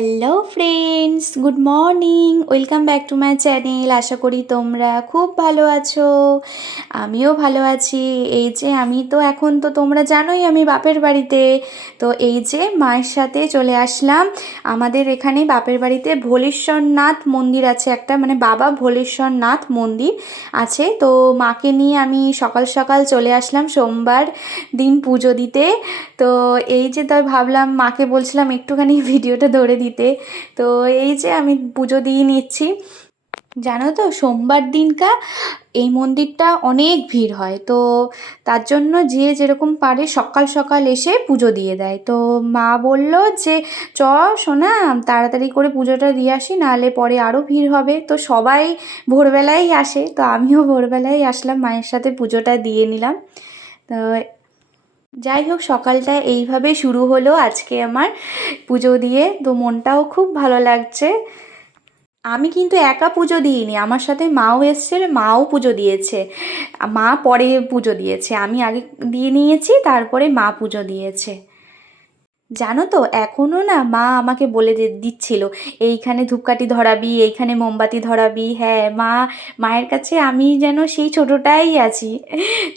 Hello friends, good morning. Welcome back to my channel. আশা করি তোমরা খুব ভালো আছো, আমিও ভালো আছি। এই যে আমি তো এখন তো তোমরা জানোই আমি বাপের বাড়িতে। তো এই যে মায়ের সাথে চলে আসলাম। আমাদের এখানে বাপের বাড়িতে ভোলেশ্বরনাথ মন্দির আছে একটা, মানে বাবা ভোলেশ্বরনাথ মন্দির আছে। তো মাকে নিয়ে আমি সকাল সকাল চলে আসলাম সোমবার দিন পুজো দিতে। তো এই যে তাই ভাবলাম মাকে বলছিলাম একটুখানি ভিডিওটা ধরে দিতে। তো এই যে আমি পুজো দিয়ে নিচ্ছি। জানো তো সোমবার দিনকা এই মন্দিরটা অনেক ভিড় হয়, তো তার জন্য যে যেরকম পারে সকাল সকাল এসে পুজো দিয়ে দেয়। তো মা বলল যে চ সোনা তাড়াতাড়ি করে পুজোটা দিয়ে আসি, নাহলে পরে আরও ভিড় হবে। তো সবাই ভোরবেলায় আসে, তো আমিও ভোরবেলায় আসলাম, মায়ের সাথে পুজোটা দিয়ে নিলাম। তো যাই হোক, সকালটা এইভাবে শুরু হলো আজকে আমার পুজো দিয়ে। তো মনটাও খুব ভালো লাগছে। আমি কিন্তু একা পুজো দিইনি, আমার সাথে মাও এসছে, মাও পুজো দিয়েছে। মা পরে পুজো দিয়েছে, আমি আগে দিয়ে নিয়েছি, তারপরে মা পুজো দিয়েছে। জানো তো এখনও না মা আমাকে বলে দিচ্ছিল এইখানে ধূপকাঠি ধরাবি, এইখানে মোমবাতি ধরাবি। হ্যাঁ, মায়ের কাছে আমি যেন সেই ছোটোটাই আছি।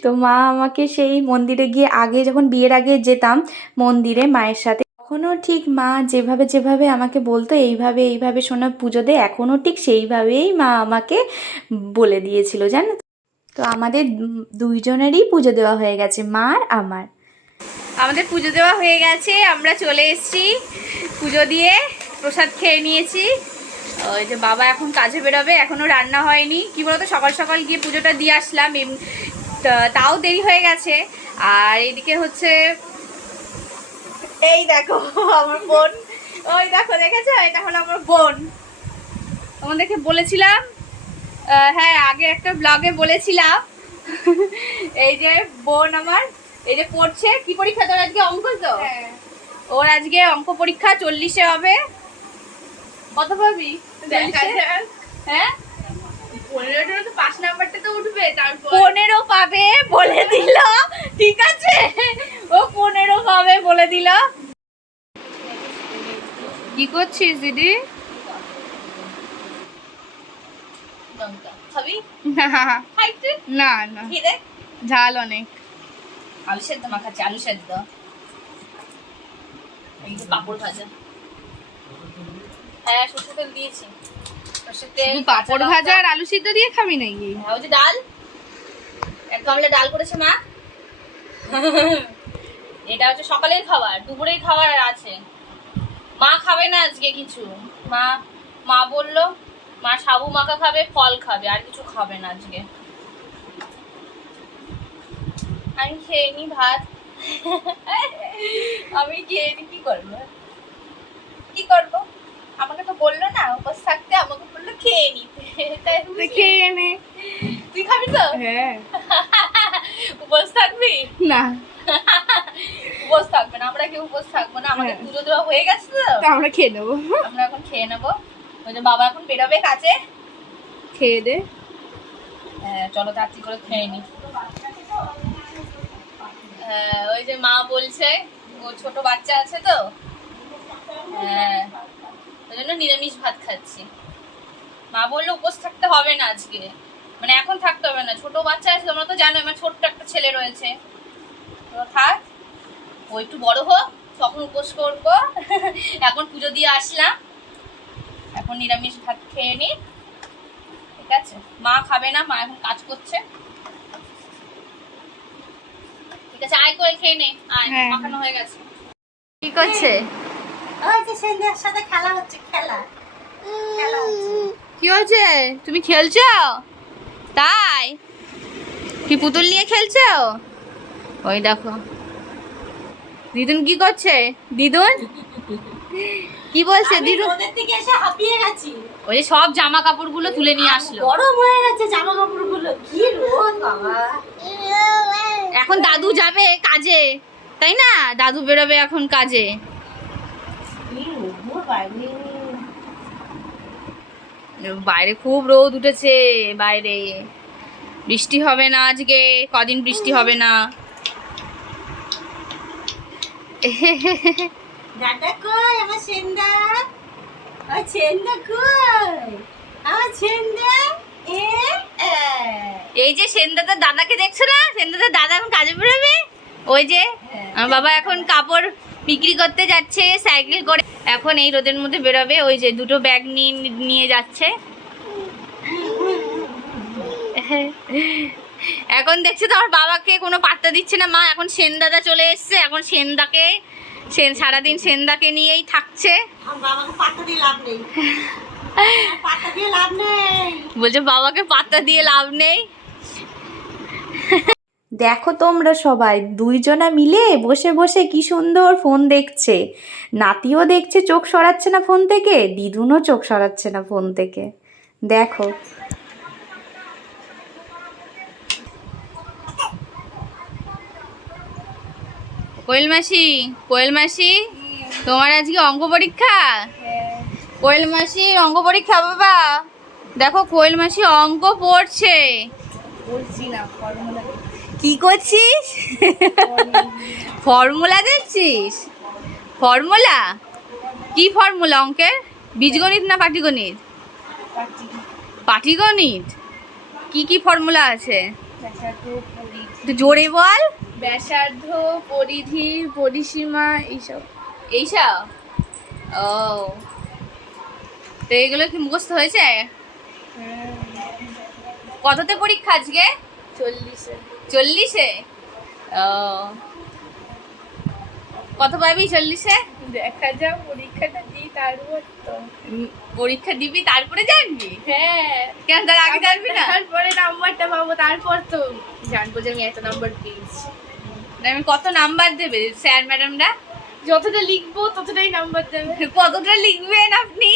তো মা আমাকে সেই মন্দিরে গিয়ে, আগে যখন বিয়ের আগে যেতাম মন্দিরে মায়ের সাথে, তখনও ঠিক মা যেভাবে যেভাবে আমাকে বলতো এইভাবে এইভাবে শোনা পুজো দে, এখনও ঠিক সেইভাবেই মা আমাকে বলে দিয়েছিল, জানো তো। তো আমাদের দুইজনেরই পুজো দেওয়া হয়ে গেছে, মার আমার। আমাদের পুজো দেওয়া হয়ে গেছে, আমরা চলে এসেছি পুজো দিয়ে, প্রসাদ খেয়ে নিয়েছি। ওই যে বাবা এখন কাজে বেরোবে, এখনও রান্না হয়নি। কি বলতো, সকাল সকাল গিয়ে পুজোটা দিয়ে আসলাম, তাও দেরি হয়ে গেছে। আর এইদিকে হচ্ছে এই দেখো আমার বোন, ওই দেখো দেখেছো, এটা হলো আমার বোন। তোমাদেরকে বলেছিলাম, হ্যাঁ আগে একটা ব্লগে বলেছিলাম। এই যে বোন আমার, এই যে পড়ছে। কি পরীক্ষা তোর আজকে? অঙ্ক তো? ওর আজকে অঙ্ক পরীক্ষা 40-এ হবে। কত পাবি? হ্যাঁ 15 তো 5 নাম্বারটা তো উঠবে, তারপর 15 পাবে বলে দিল। ঠিক আছে, ও 15 পাবে বলে দিল। কি করছিস দিদি? খাবি না? না, ঝাল অনেক। আলু সেদ্ধ মাখাচ্ছি, আলু সেদ্ধ, পাঁপড় ভাজা। হ্যাঁ সরষে তেল দিয়েছি, সরষে তেল। পাঁপড় ভাজা আর আলু সিদ্ধ দিয়ে খাবি নাকি? ওই যে ডাল, এক গামলা ডাল করেছে মা। এটা হচ্ছে সকালের খাবার, দুপুরের খাবার আছে। মা খাবে না আজকে কিছু। মা বললো মা সাবু মাখা খাবে, ফল খাবে, আর কিছু খাবে না আজকে। আমি খেয়ে নি ভাত। আমি খেয়ে নি, কি করবো কি করবো? আমাকে তো বললো না উপোস থাকতে, আমাকে বললো খেয়ে নিতে। খেয়ে নে। তুই খাবি তো? হ্যাঁ। উপোস থাকবি না? উপোস থাকবে না, আমরা কেউ উপোস থাকবো না। আমাদের পুজো দেওয়া হয়ে গেছে, তো আমরা খেয়ে নেবো। আমরা এখন খেয়ে নেবো। ওই যে বাবা এখন বেরোবে কাছে, খেয়ে দে। হ্যাঁ চলো তাড়াতাড়ি করে খেয়ে নি। হ্যাঁ ওই যে মা বলছে, ও ছোট বাচ্চা আছে তো, হ্যাঁ ওই জন্য নিরামিষ ভাত খাচ্ছি। মা বললো উপোস থাকতে হবে না আজকে, মানে এখন থাকতে হবে না, ছোট বাচ্চা আছে, তোমরা তো জানো আমার ছোট্ট একটা ছেলে রয়েছে, তো থাক, ও একটু বড় হোক তখন উপোস করবো। এখন পুজো দিয়ে আসলাম, এখন নিরামিষ ভাত খেয়ে নি। ঠিক আছে, মা খাবে না, মা এখন কাজ করছে। ঠিক আছে আয় করে খেয়ে নে, আয় মাখানো হয়ে গেছে। কি করছে? ওই যে সন্ধ্যার সাথে খেলা হচ্ছে, খেলা হচ্ছে। কি হয়েছে? তুমি খেলছো? তাই কি পুতুল নিয়ে খেলছো? ওই দেখো দিদুন কি করছে। দিদুন কি বলছে? দিদুন ওদের থেকে এসে হাঁপিয়ে গেছি, ওই সব জামা কাপড়গুলো তুলে নিয়ে আসলো। গরম হয়ে গেছে জামা কাপড়গুলো, কি রোদ বাবা। এখন দাদু যাবে কাজে, তাই না? দাদু বেরোবে এখন কাজে। বাইরে খুব রোদ উঠেছে, বাইরে বৃষ্টি হবে না আজকে, কদিন বৃষ্টি হবে না। দাদা কই আমার সেন্দা? আমার ছেন্দা কই? আমার ছেন্দা এ এ। এই যে সেনদাদার দাদাকে দেখছো না, সেনদাদার দাদা এখন কাজে বেরোবে। ওই যে আমার বাবা এখন কাপড় বিক্রি করতে যাচ্ছে সাইকেল করে, এখন এই রোদের মধ্যে বেরোবে। ওই যে দুটো ব্যাগ নিয়ে যাচ্ছে। এখন দেখছি তো আমার বাবাকে কোনো পাত্তা দিচ্ছে না মা। এখন সেনদাদা চলে এসছে, এখন সেনদাকে সারাদিন সেনদাকে নিয়েই থাকছে। আমার বাবাকে পাত্তা দিয়ে লাভ নেই। পাত্তা দিয়ে লাভ নেই। বলছে বাবাকে পাত্তা দিয়ে লাভ নেই। দেখো তোমরা সবাই দুইজনা মিলে বসে বসে কি সুন্দর ফোন দেখছে। নাতিও দেখছে, চোখ সরাচ্ছে না ফোন থেকে, দিদুনও চোখ সরাচ্ছে না ফোন থেকে। দেখো কোয়েল মাসি, কোয়েল মাসি তোমার আজকে অঙ্ক পরীক্ষা? কোয়েল মাসির অঙ্ক পরীক্ষা বাবা। দেখো কোয়েল মাসি অঙ্ক পড়ছে। কি করছিস? ফর্মুলা দিচ্ছিস? ফর্মুলা কি ফর্মুলা অঙ্কের? বীজগণিত না পাটিগণিত? পাটিগণিত। কি কি ফর্মুলা আছে একটু জোরে বল। ব্যাসার্ধ, পরিধি, পরিসীমা, এইসব। এইসব? ও, তো এগুলো কি মুখস্থ হয়েছে? কততে পরীক্ষা আজকে? 40-এ। 40-এ? ও, কত পাবি 40-এ? দেখা যাক, পরীক্ষাটা দিই তারপর তো। পরীক্ষা দিবি তারপরে জানবি? হ্যাঁ। কেন তার আগে জানবি না? তারপরে নাম্বারটা পাবো, তারপর তো জানবো যে আমি এত নাম্বার পেয়েছি। আমি কত নাম্বার দেবে স্যার ম্যাডামরা? যতটা লিখবো ততটাই নাম্বার দেবে। কতটা লিখবেন আপনি?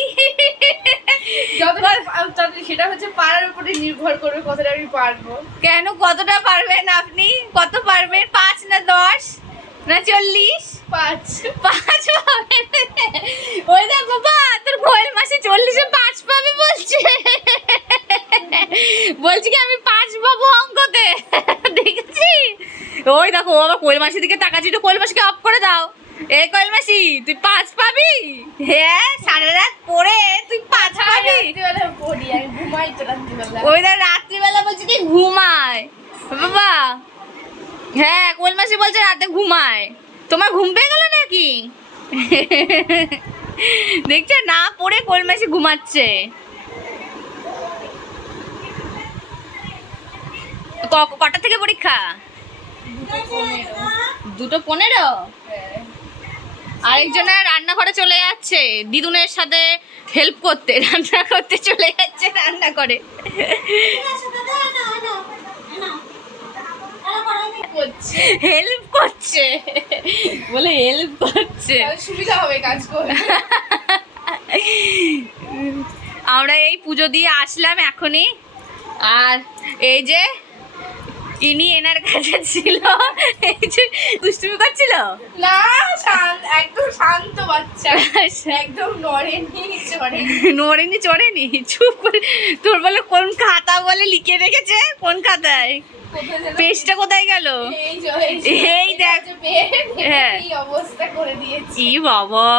সেটা হচ্ছে পারার উপরে নির্ভর করবে কতটা আমি পারবো। কেন কতটা পারবেন আপনি? কত পারবেন? 5 না 10 না 40? 5 5 পাবেন? ওই দেখ বাবা, তোর কোয়েল মাসি 40-এ 5 পাবে বলছে। বলছি কি আমি 5 পাবো অঙ্কতে। দেখেছি? ওই দেখো বাবা কোয়েল মাসির দিকে তাকাচ্ছি, একটু কোয়েল মাসিকে অফ করে দাও। এই কোয়েল মাসি তুই 5 পাবি? হ্যাঁ, সারা রাত পড়ে তুই 5 পাবি? রাত্রিবেলা পড়ি, আমি ঘুমাই তো রাত্রিবেলা। ওই দেখ রাত্রিবেলা বলছি কি ঘুমায় বাবা। হ্যাঁ, কোয়েল মাসি বলছে রাতে ঘুমায়। তোমার ঘুম পেয়ে গেল নাকি? দেখছো না পড়ে কোয়েল মাসি ঘুমাচ্ছে। কটা থেকে পরীক্ষা? 2:15? আরেকজনের রান্নাঘরে চলে যাচ্ছে দিদুনের সাথে হেল্প করতে, রান্না করতে চলে যাচ্ছে রান্না করে। হেল্প করছে বলে, হেল্প করছে, সুবিধা হবে কাজ করে। আমরা এই পুজো দিয়ে আসলাম এখনই। আর এই যে ইনি এনার কাছে ছিল, এই যে দুষ্টুমি করছিল না, একদম শান্ত বাচ্চা, একদম নড়েনি চড়েনি। নড়েনি চড়েনি, চুপ করে। তোর বলে কোন খাতা বলে লিখে রেখেছে? কোন খাতায়? পেজটা কোথায় গেল? এই দেখ, হ্যাঁ এই অবস্থা করে দিয়েছি। ই বাবা,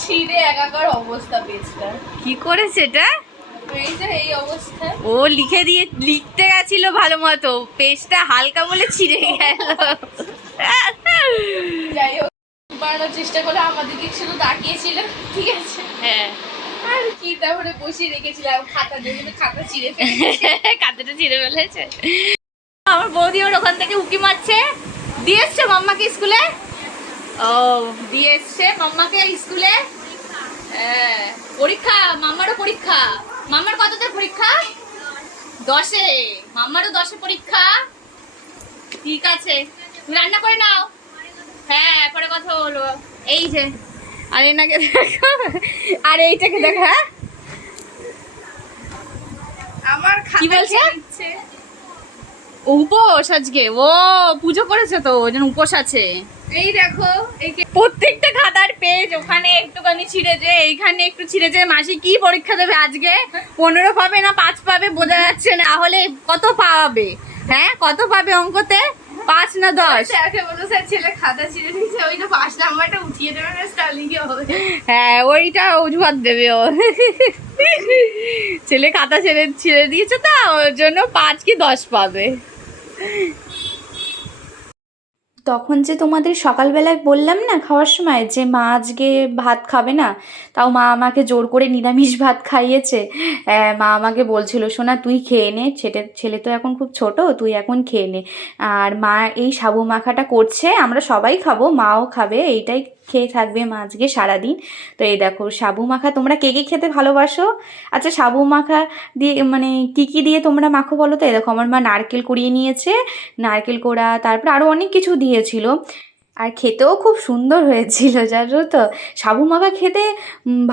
ছিঁড়ে একাকার অবস্থা পেজটা। কি করেছে এটা? এই অবস্থা। ও লিখতে গেছিল ভালো মতো, পেজটা হালকা বলে ছিঁড়ে গেল। যাই হোক, বানানোর চেষ্টা করে আমাদেরকে শুধু তাকিয়েছিল, ঠিক আছে। হ্যাঁ, আর কি, তারপরে বসিয়ে রেখেছিলাম খাতা দিয়ে, কিন্তু খাতা ছিঁড়ে ফেলেছে। কাঁথাটা ছিঁড়ে ফেলেছে। আমার বৌদি ওর ওখান থেকে উকি মারছে। দিয়ে এসছে মাম্মাকে স্কুলে? ও, দিয়ে এসছে মাম্মাকে স্কুলে। হ্যাঁ, পরীক্ষা, মাম্মারও পরীক্ষা। মাম্মার কততে পরীক্ষা? 10-এ। মাম্মারও 10-এ পরীক্ষা। ঠিক আছে, তুমি রান্না করে নাও। হ্যাঁ, পরে কথা বলবো। এই যে, আর এনাকে দেখো, আর এইটাকে দেখো। হ্যাঁ, আমার কি বলছে? উপোস আজকে, ও পুজো করেছে তো ওই জন্য উপোস আছে। এই দেখো, এই প্রত্যেকটা খাতার পেজ ওখানে একটুখানি ছিঁড়েছে, এইখানে একটু ছিঁড়েছে। মাসি কি পরীক্ষা দেবে আজকে? 15 পাবে না 5 পাবে বোঝা যাচ্ছে না। তাহলে কত পাবে? হ্যাঁ, কত পাবে অঙ্কতে? 5 না 10? স্যারকে বলো স্যার ছেলে খাতা ছিঁড়ে দিয়েছে, ওইটা 5 নাম্বারটা উঠিয়ে দেবে না, স্টার্লিংয়ে হবে। হ্যাঁ, ওইটা অজুহাত দেবে ও। ছেলে খাতা ছিঁড়ে দিয়েছে, তা ওর জন্য 5 কি 10 পাবে। তখন যে তোমাদের সকালবেলায় বললাম না খাওয়ার সময় যে মা আজকে ভাত খাবে না, তাও মা আমাকে জোর করে নিরামিষ ভাত খাইয়েছে। মা আমাকে বলছিল, সোনা তুই খেয়ে নে, ছেলে তো এখন খুব ছোট, তুই এখন খেয়ে নে। আর মা এই সাবু মাখাটা করছে, আমরা সবাই খাবো, মাও খাবে, এইটাই খেয়ে থাকবে মা আজকে সারাদিন। তো এই দেখো সাবু মাখা, তোমরা কে কে খেতে ভালোবাসো? আচ্ছা সাবু মাখা দিয়ে মানে কী কী দিয়ে তোমরা মাখো বলো তো? এই দেখো আমার মা নারকেল কুড়িয়ে নিয়েছে, নারকেল কোড়া, তারপর আরও অনেক কিছু দিয়েছিল, আর খেতেও খুব সুন্দর হয়েছিল জানো তো। সাবু মাখা খেতে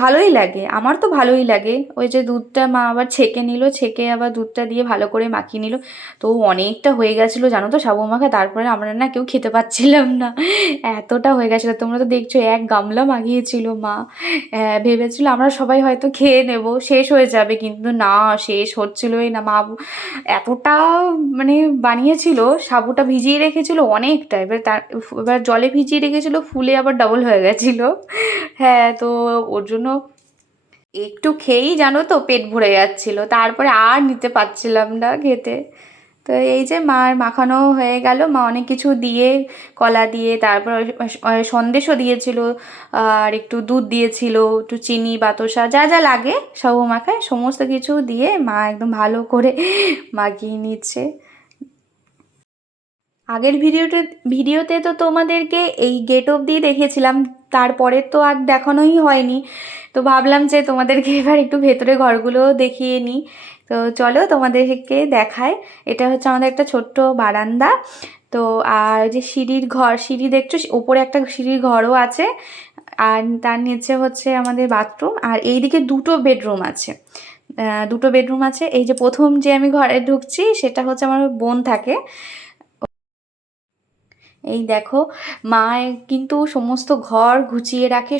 ভালোই লাগে, আমার তো ভালোই লাগে। ওই যে দুধটা মা আবার ছেঁকে নিল, ছেঁকে আবার দুধটা দিয়ে ভালো করে মাখিয়ে নিল, তো অনেকটা হয়ে গেছিলো জানো তো সাবু মাখা। তারপরে আমরা না কেউ খেতে পাচ্ছিলাম না, এতটা হয়ে গেছিলো। তোমরা তো দেখছো 1 গামলা মাখিয়েছিল মা। ভেবেছিল আমরা সবাই হয়তো খেয়ে নেব, শেষ হয়ে যাবে, কিন্তু না, শেষ হচ্ছিলোই না। মা এতটা মানে বানিয়েছিল, সাবুটা ভিজিয়ে রেখেছিল অনেকটা, এবার জলে ভিজিয়ে রেখেছিল, ফুলে আবার ডাবল হয়ে গেছিলো। হ্যাঁ, তো ওর জন্য একটু খেয়েই জানো তো পেট ভরে যাচ্ছিলো, তারপরে আর নিতে পারছিলাম না খেতে। তো এই যে মার মাখানো হয়ে গেল, মা অনেক কিছু দিয়ে, কলা দিয়ে, তারপর সন্দেশও দিয়েছিল, আর একটু দুধ দিয়েছিল, একটু চিনি, বাতাসা, যা যা লাগে সাবু মাখায় সমস্ত কিছু দিয়ে মা একদম ভালো করে মাখিয়ে নিচ্ছে। আগের ভিডিওতে তো তোমাদেরকে এই গেট অবধি দেখিয়েছিলাম, তারপরে তো আর দেখানোই হয়নি। তো ভাবলাম যে তোমাদেরকে এবার একটু ভেতরে ঘরগুলো দেখিয়ে নিই। তো চলো তোমাদেরকে দেখায়। এটা হচ্ছে আমাদের একটা ছোট্ট বারান্দা। তো আর যে সিঁড়ি দেখছো, ওপরে একটা সিঁড়ির ঘরও আছে, আর তার নিচে হচ্ছে আমাদের বাথরুম, আর এইদিকে 2টো বেডরুম আছে। 2টো বেডরুম আছে। এই যে প্রথম যে আমি ঘরে ঢুকছি, সেটা হচ্ছে আমার বোন থাকে। এই দেখো মা কিন্তু সমস্ত ঘর গুছিয়ে রাখে,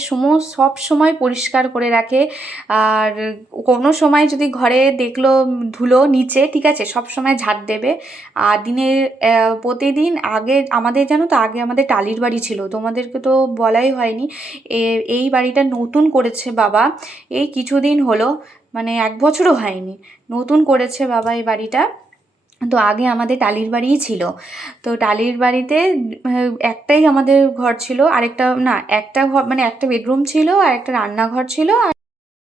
সব সময় পরিষ্কার করে রাখে। আর কোনো সময় যদি ঘরে দেখলো ধুলো নিচে, ঠিক আছে, সব সময় ঝাড় দেবে। আর প্রতিদিন আগে আমাদের জানো তো, আগে আমাদের টালির বাড়ি ছিল, তোমাদেরকে তো বলাই হয়নি। এই বাড়িটা নতুন করেছে বাবা, এই কিছুদিন হলো, মানে 1 বছরও হয়নি, নতুন করেছে বাবা এই বাড়িটা। তো আগে আমাদের টালির বাড়িই ছিল। তো টালির বাড়িতে একটাই আমাদের ঘর ছিল, আরেকটা না, একটা ঘর মানে একটা বেডরুম ছিল, আর একটা রান্নাঘর ছিল। আর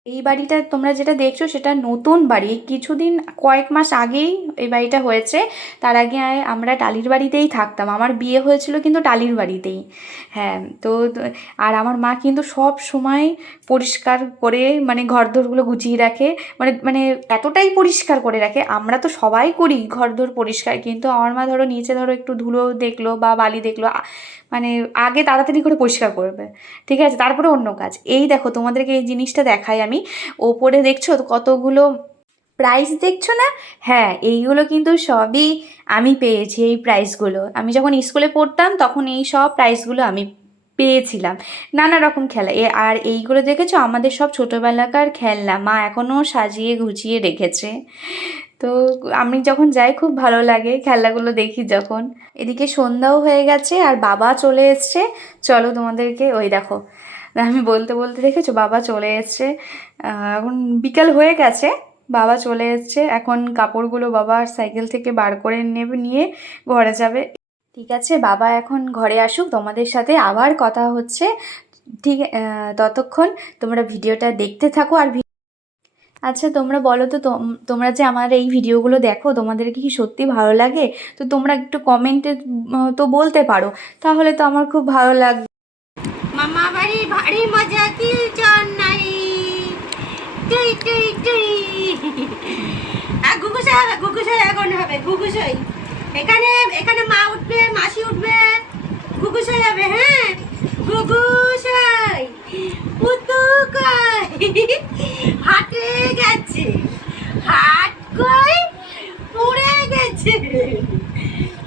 এই বাড়িটা তোমরা যেটা দেখছো সেটা নতুন বাড়ি, কিছুদিন কয়েক মাস আগেই এই বাড়িটা হয়েছে। তার আগে আমরা টালির বাড়িতেই থাকতাম, আমার বিয়ে হয়েছিল কিন্তু টালির বাড়িতেই। হ্যাঁ, তো আর আমার মা কিন্তু সব সময় পরিষ্কার করে মানে ঘরদোরগুলো গুছিয়ে রাখে, মানে মানে এতটাই পরিষ্কার করে রাখে। আমরা তো সবাই করি ঘরদোর পরিষ্কার, কিন্তু আমার মা ধরো নিচে ধরো একটু ধুলো দেখলো বা বালি দেখলো, মানে আগে তাড়াতাড়ি করে পরিষ্কার করবে, ঠিক আছে, তারপরে অন্য কাজ। এই দেখো তোমাদেরকে এই জিনিসটা দেখাই আমি, ওপরে দেখছো কতগুলো প্রাইজ দেখছো না? হ্যাঁ, এইগুলো কিন্তু সবই আমি পেয়েছি। এই প্রাইজগুলো আমি যখন স্কুলে পড়তাম তখন এই সব প্রাইজগুলো আমি পেয়েছিলাম, নানা রকম খেলা। আর এইগুলো দেখেছো আমাদের সব ছোটোবেলাকার খেলনা, মা এখনও সাজিয়ে গুছিয়ে রেখেছে। তো আমি যখন যাই খুব ভালো লাগে খেলনাগুলো দেখি যখন। এদিকে সন্ধ্যাও হয়ে গেছে আর বাবা চলে এসছে। চলো তোমাদেরকে, ওই দেখো আমি বলতে বলতে দেখেছো বাবা চলে এসছে। এখন বিকাল হয়ে গেছে, বাবা চলে এসছে। এখন কাপড়গুলো বাবা সাইকেল থেকে বার করে নিয়ে ঘরে যাবে। ঠিক আছে, বাবা এখন ঘরে আসুক, তোমাদের সাথে আবার কথা হচ্ছে। ঠিক, ততক্ষণ তোমরা ভিডিওটা দেখতে থাকো। আর আচ্ছা তোমরা বলো তো, তোমরা যে আমার এই ভিডিওগুলো দেখো, তোমাদেরকে কি সত্যি ভালো লাগে? তো তোমরা একটু কমেন্টে তো বলতে পারো, তাহলে তো আমার খুব ভালো লাগবে। মামা বাড়ি ভারী মজা কি নাই, টুই টুই টুই। আর গুগুসাই এখন হবে গুগুসাই। এখানে এখানে মা উঠবে, মাসি উঠবে, গুগুসাই হবে। হ্যাঁ, গুগুসাই পুতু কই হাটে গেছে, হাট কই পুড়ে গেছে,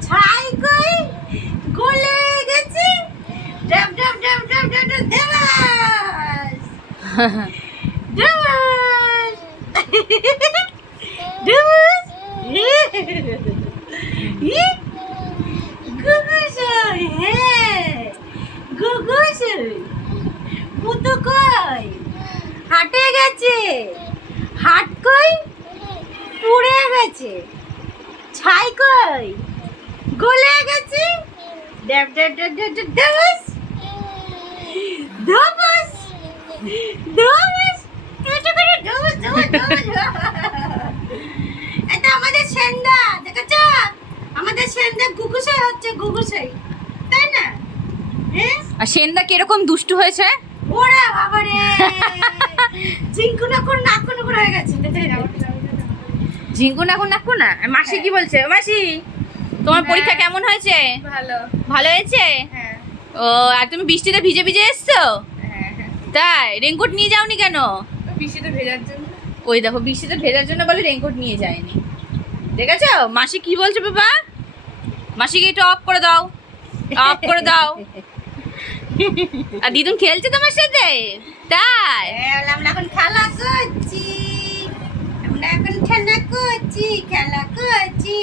ছাই কই গলে গেছে, ডাব ডাব ডাব ডাব ডাব ডাব দেবাস দেবাস দেবাস ই গু গুগুসই, হ্যাঁ গুগুসই। পুতু কই? হাটে গেছে। হাট কই? পুড়ে গেছে। ছাই কই? গলে গেছে। দেব দেব দেব দেব দেব দেবস দেবস দেবস কেটে করে দেবস দেবস দেবস। এটা আমাদের সেন্দা, দেখেছো? আমাদের সেন্দা গুগুসই হচ্ছে, গুগুসই, তাই না? হ্যাঁ, আর সেনদা কিরকম দুষ্টু হয়েছে? ওরে বাবারে, চিঙ্কুনা কোন নাকুন করে হয়ে গেছে। ঝিঙ্কু নাকু না। মাসি কি বলছে? মাসি, তোমার পরীক্ষা কেমন হয়েছে? ভালো। ভালো হয়েছে? হ্যাঁ ও, আর তুমি বৃষ্টিতে ভিজে ভিজে এসছো? হ্যাঁ হ্যাঁ। তাই রেনকোট নিয়ে যাওনি কেন? বৃষ্টিতে ভেজার জন্য। ওই দেখো, বৃষ্টিতে ভেজার জন্য বলে রেনকোট নিয়ে যায়নি। দেখেছো মাসি কি বলছে বাবা? মাসিকে একটু অফ করে দাও, অফ করে দাও। আর দিদুন খেলছে তোমার সাথে? তাই? আমরা এখন খেলা করছি, আমরা এখন খেলা করছি, খেলা করছি।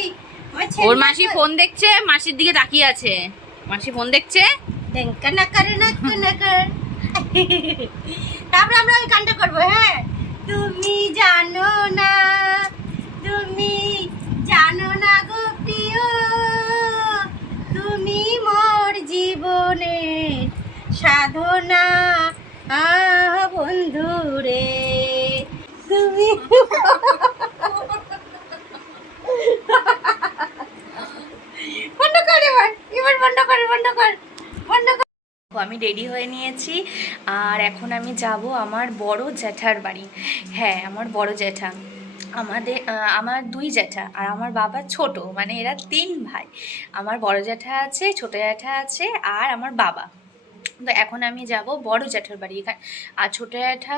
ওর মাসি ফোন দেখছে, মাসির দিকে তাকিয়ে আছে। মাসি ফোন দেখছে। না করে না কর। তারপরে আমরা ওই গানটা করবো, হ্যাঁ। তুমি জানো না, তুমি জানো না গো প্রিয়, তুমি মোর জীবনের সাধনা, বন্ধু রে তুমি। বন্ধ কর এবার, এবার বন্ধ কর, বন্ধ কর, বন্ধ কর। আমি রেডি হয়ে নিয়েছি, আর এখন আমি যাব আমার বড় জ্যাঠার বাড়ি। হ্যাঁ, আমার বড় জ্যাঠা। আমার দুই জ্যাঠা আর আমার বাবা ছোট, মানে এরা 3 ভাই। আমার বড় জ্যাঠা আছে, ছোট জ্যাঠা আছে, আর আমার বাবা। তো এখন আমি যাব বড় জ্যাঠার বাড়ি। এখানে আর ছোট জ্যাঠা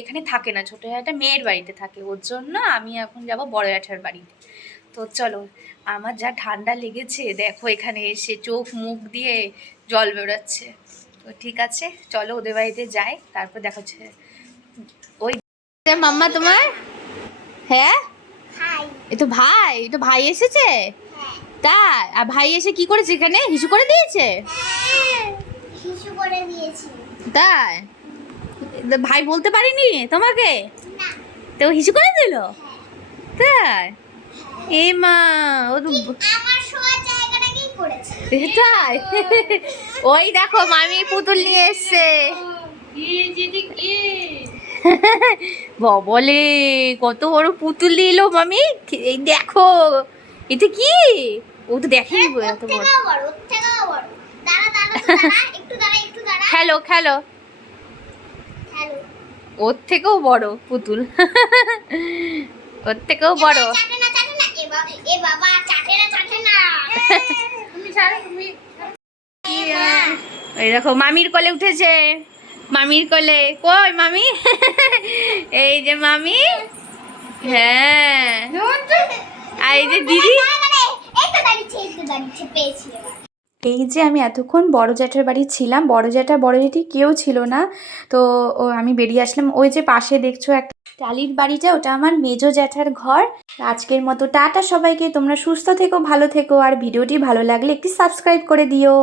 এখানে থাকে না, ছোট জ্যাঠা মেয়ের বাড়িতে থাকে, ওর জন্য আমি এখন যাব বড় জ্যাঠার বাড়িতে। তো চলো, আমার যা ঠান্ডা লেগেছে দেখো, এখানে এসে চোখ মুখ দিয়ে জল বেরোচ্ছে। তো ঠিক আছে, চলো ওদের বাড়িতে যাই, তারপর দেখা হচ্ছে। ওই মাম্মা তোমার, হ্যাঁ এ তো ভাই এসেছে। তাই? আর ভাই এসে কি করেছে? এখানে হিসু করে দিয়েছে। হিসু করে দিয়েছি। তাই? তো ভাই বলতে পারিনি তোমাকে? তো হিসু করে দিল? তাই? এ মা, ও তো আমার শোয়ার জায়গাটা কি করেছে? তাই? ওই দেখো মামি পুতুল নিয়ে এসছে। বলে কত বড় পুতুল দিল মামি, এই দেখো। এটা কি? ও তো দেখেনি বলে এত বড়। থেকেও বড়, ওর থেকেও বড়। দাঁড়া দাঁড়া তো দাঁড়া, একটু দাঁড়া, একটু দাঁড়া। খেলো হ্যালো। ওর থেকেও বড় পুতুল। ওর থেকেও বড়। চাটে না চাটে না, এ বাবা চাটে না চাটে না। তুমি ছাড়ো, তুমি। এই দেখো মামির কোলে উঠেছে, মামির কোলে। কই মামি? এই যে মামি। হ্যাঁ, আর এই যে দিদি। এই তো দাঁড়িয়েছে, পেয়েছি এবার। এই যে আমি এতক্ষণ বড় জ্যাঠার বাড়ি ছিলাম, বড় জ্যাঠা বড় জেঠি কেউ ছিল না। তো আমি বেরিয়ে আসলাম। ওই যে পাশে দেখছো একটা টালির বাড়িটা, ওটা আমার মেজো জ্যাঠার ঘর। আজকের মতো টাটা সবাইকে, তোমরা সুস্থ থেকো, ভালো থেকো, আর ভিডিওটি ভালো লাগলে একটি সাবস্ক্রাইব করে দিও।